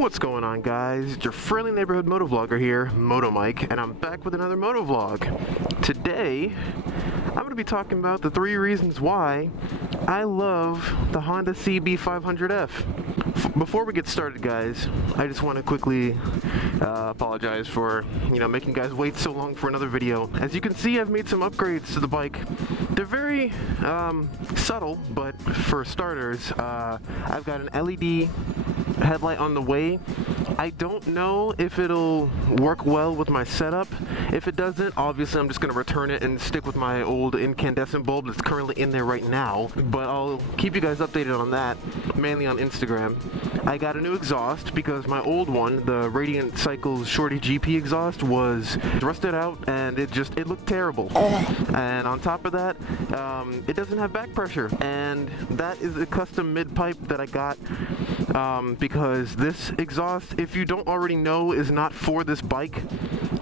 What's going on, guys? It's your friendly neighborhood motovlogger here, MotoMike, and I'm back with another motovlog. Today, I'm going to be talking about the 3 reasons why I love the Honda CB500F. Before we get started, guys, I just want to quickly apologize for, making you guys wait so long for another video. As you can see, I've made some upgrades to the bike. They're very subtle, but for starters, I've got an LED headlight on the way. I don't know if it'll work well with my setup. If it doesn't, obviously I'm just going to return it and stick with my old incandescent bulb that's currently in there right now. But I'll keep you guys updated on that, mainly on Instagram. I got a new exhaust because my old one, the Radiant Cycles Shorty GP exhaust, was rusted out and it looked terrible. And on top of that, it doesn't have back pressure. And that is a custom mid pipe that I got because this exhaust, if you don't already know, is not for this bike.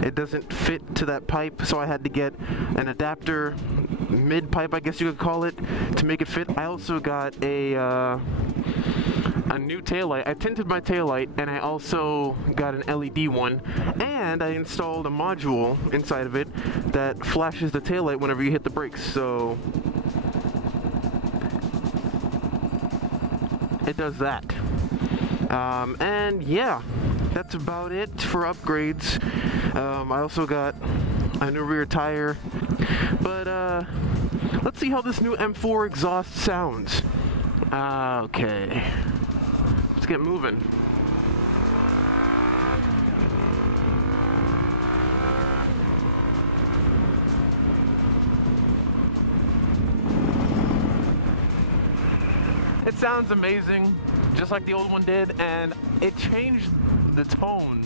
It doesn't fit to that pipe, so I had to get an adapter mid pipe, I guess you could call it, to make it fit. I also got a new taillight. I tinted my taillight, and I also got an LED one, and I installed a module inside of it that flashes the taillight whenever you hit the brakes, so it does that. And yeah, that's about it for upgrades. I also got a new rear tire, but let's see how this new M4 exhaust sounds. Okay, let's get moving. It sounds amazing, just like the old one did, and it changed the tone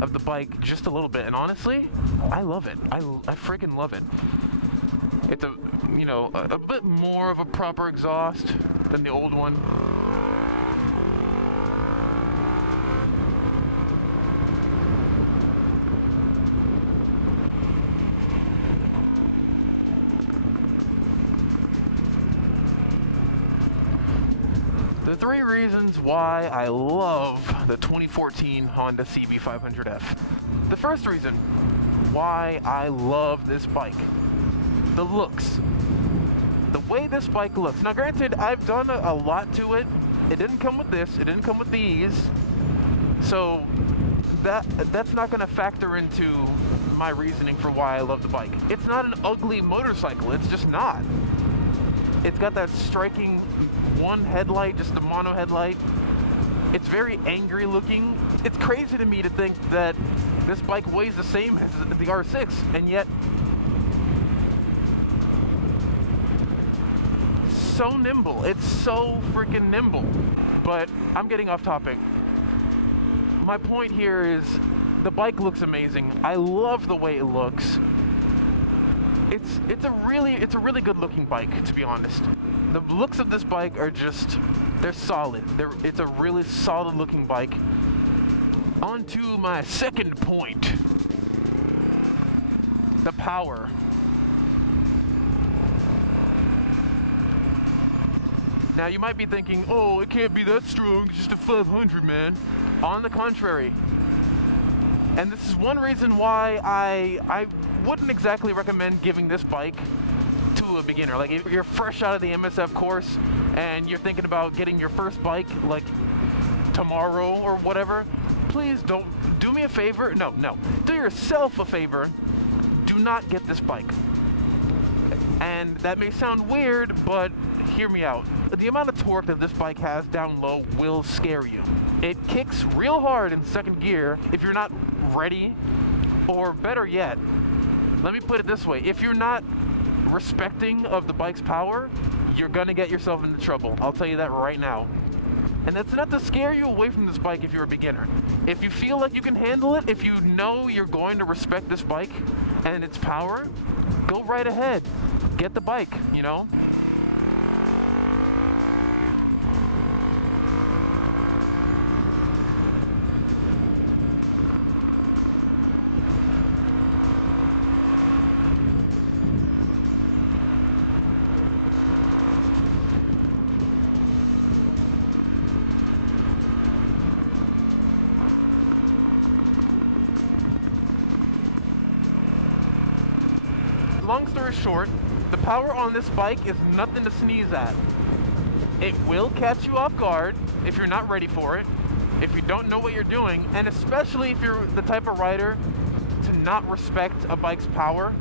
of the bike just a little bit, and honestly, I love it. I freaking love it. It's a bit more of a proper exhaust than the old one. The 3 reasons why I love the 2014 Honda CB500F. The first reason why I love this bike: the looks. The way this bike looks. Now granted, I've done a lot to it. It didn't come with this, it didn't come with these, so that's not going to factor into my reasoning for why I love the bike. It's not an ugly motorcycle, it's just not. It's got that striking one headlight, just a mono headlight. It's very angry looking. It's crazy to me to think that this bike weighs the same as the R6, and yet so nimble. It's so freaking nimble. But I'm getting off topic. My point here is the bike looks amazing. I love the way it looks. It's a really good looking bike, to be honest. The looks of this bike are just, they're solid. It's a really solid looking bike. On to my second point. The power. Now you might be thinking, oh, it can't be that strong, it's just a 500, man. On the contrary. And this is one reason why I wouldn't exactly recommend giving this bike to a beginner. Like, if you're fresh out of the MSF course and you're thinking about getting your first bike like tomorrow or whatever, please don't, do me a favor. No, do yourself a favor. Do not get this bike. And that may sound weird, but hear me out. The amount of torque that this bike has down low will scare you. It kicks real hard in second gear if you're not ready, or better yet, let me put it this way: if you're not respecting of the bike's power, you're gonna get yourself into trouble. I'll tell you that right now. And that's not to scare you away from this bike if you're a beginner. If you feel like you can handle it, if you know you're going to respect this bike and its power, go right ahead. Get the bike, short, the power on this bike is nothing to sneeze at. It will catch you off guard if you're not ready for it, if you don't know what you're doing, and especially if you're the type of rider to not respect a bike's power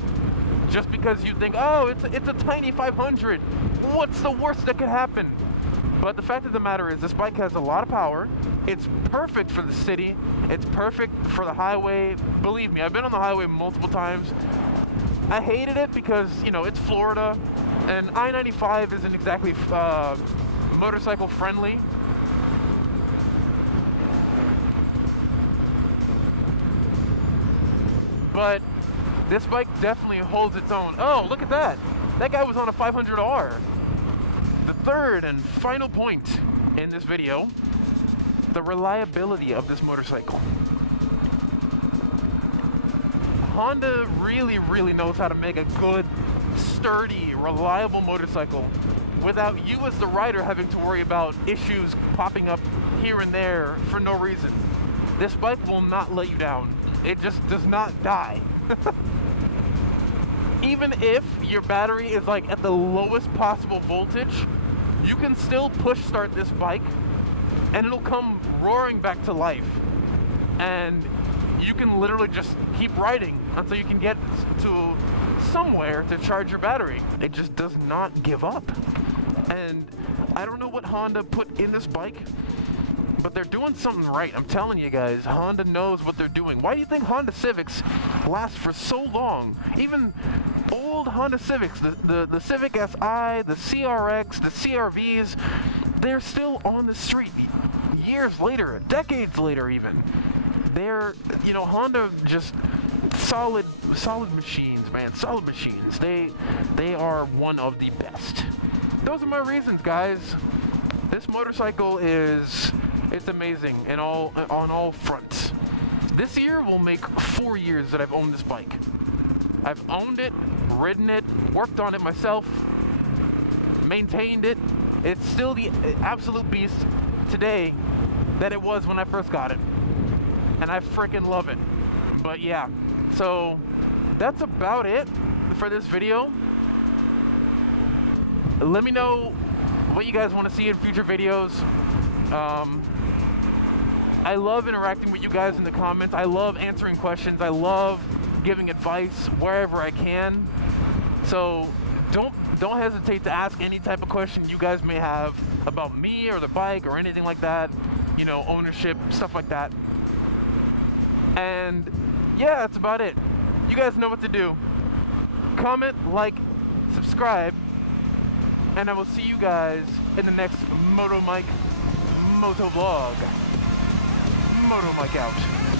just because you think, oh, it's a tiny 500. What's the worst that could happen? But the fact of the matter is, this bike has a lot of power. It's perfect for the city. It's perfect for the highway. Believe me, I've been on the highway multiple times. I hated it because, you know, it's Florida, and I-95 isn't exactly motorcycle friendly. But this bike definitely holds its own. Oh, look at that. That guy was on a 500R. The third and final point in this video, the reliability of this motorcycle. Honda really knows how to make a good, sturdy, reliable motorcycle without you as the rider having to worry about issues popping up here and there for no reason. This bike will not let you down. It just does not die. Even if your battery is like at the lowest possible voltage, you can still push start this bike and it'll come roaring back to life. And you can literally just keep riding until you can get to somewhere to charge your battery. It just does not give up. And I don't know what Honda put in this bike, but they're doing something right. I'm telling you guys, Honda knows what they're doing. Why do you think Honda Civics last for so long? Even old Honda Civics, the Civic Si, the CRX, the CRVs, they're still on the street years later, decades later even. They're, you know, Honda just solid machines, man, solid machines. They are one of the best. Those are my reasons, guys. This motorcycle it's amazing on all fronts. This year will make 4 years that I've owned this bike. I've owned it, ridden it, worked on it myself, maintained it. It's still the absolute beast today that it was when I first got it. And I freaking love it. But yeah, so that's about it for this video. Let me know what you guys want to see in future videos. I love interacting with you guys in the comments. I love answering questions. I love giving advice wherever I can. So don't hesitate to ask any type of question you guys may have about me or the bike or anything like that. You know, ownership, stuff like that. And yeah, that's about it. You guys know what to do. Comment, like, subscribe, and I will see you guys in the next MotoMike MotoVlog. MotoMike out.